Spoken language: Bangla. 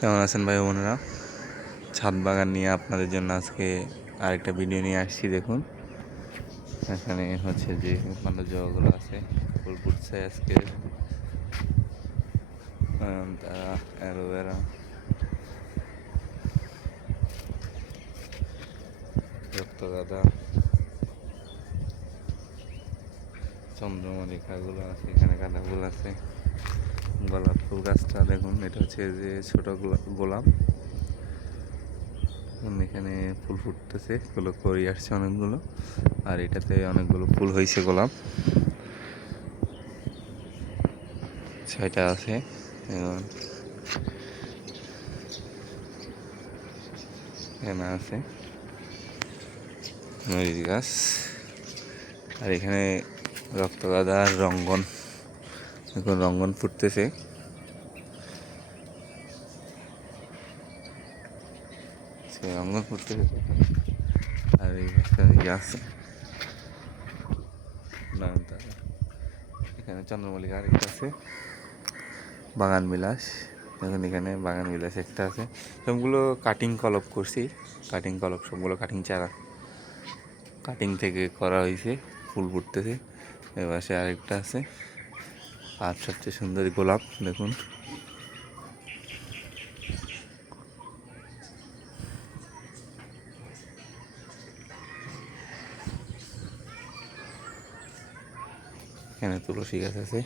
কেমন আছেন ভাই বোনেরা? ছাদ বাগান নিয়ে আপনাদের জন্য আজকে আরেকটা ভিডিও নিয়ে আসছি। দেখুন এখানে হচ্ছে যে জবাগুলো আছে, ফুল ফুটছে আজকে। তারা অ্যালোভেরা, রক্তগাঁদা, চন্দ্রমল্লিকাগুলো আছে, এখানে গাঁদা ফুল আছে, গোলাপ ফুল গাছটা দেখুন, এটা হচ্ছে যে ছোট গোলাপ। এখানে ফুল ফুটতেছে, এগুলো করি আসছে অনেকগুলো, আর এটাতে অনেকগুলো ফুল হয়েছে। গোলাপ 6টা আছে। এখানে আছে মরিচ গাছ, আর এখানে রক্তগাঁদা আর রঙ্গন, এখন রঙ্গন ফুটতেছে। রঙ্গন ফুটতেছে, আর এই আছে এখানে চন্দ্রমল্লিকা আরেকটা আছে, বাগান বিলাস। দেখুন এখানে বাগান বিলাস একটা আছে। সবগুলো কাটিং কলপ করছি, কাটিং কলপ, সবগুলো কাটিং চারা, কাটিং থেকে করা হয়েছে। ফুল ফুটতেছে। এবার সে আরেকটা আছে, আর সবচেয়ে সুন্দর গোলাপ দেখুন। এখানে তুলসী গাছ আছে।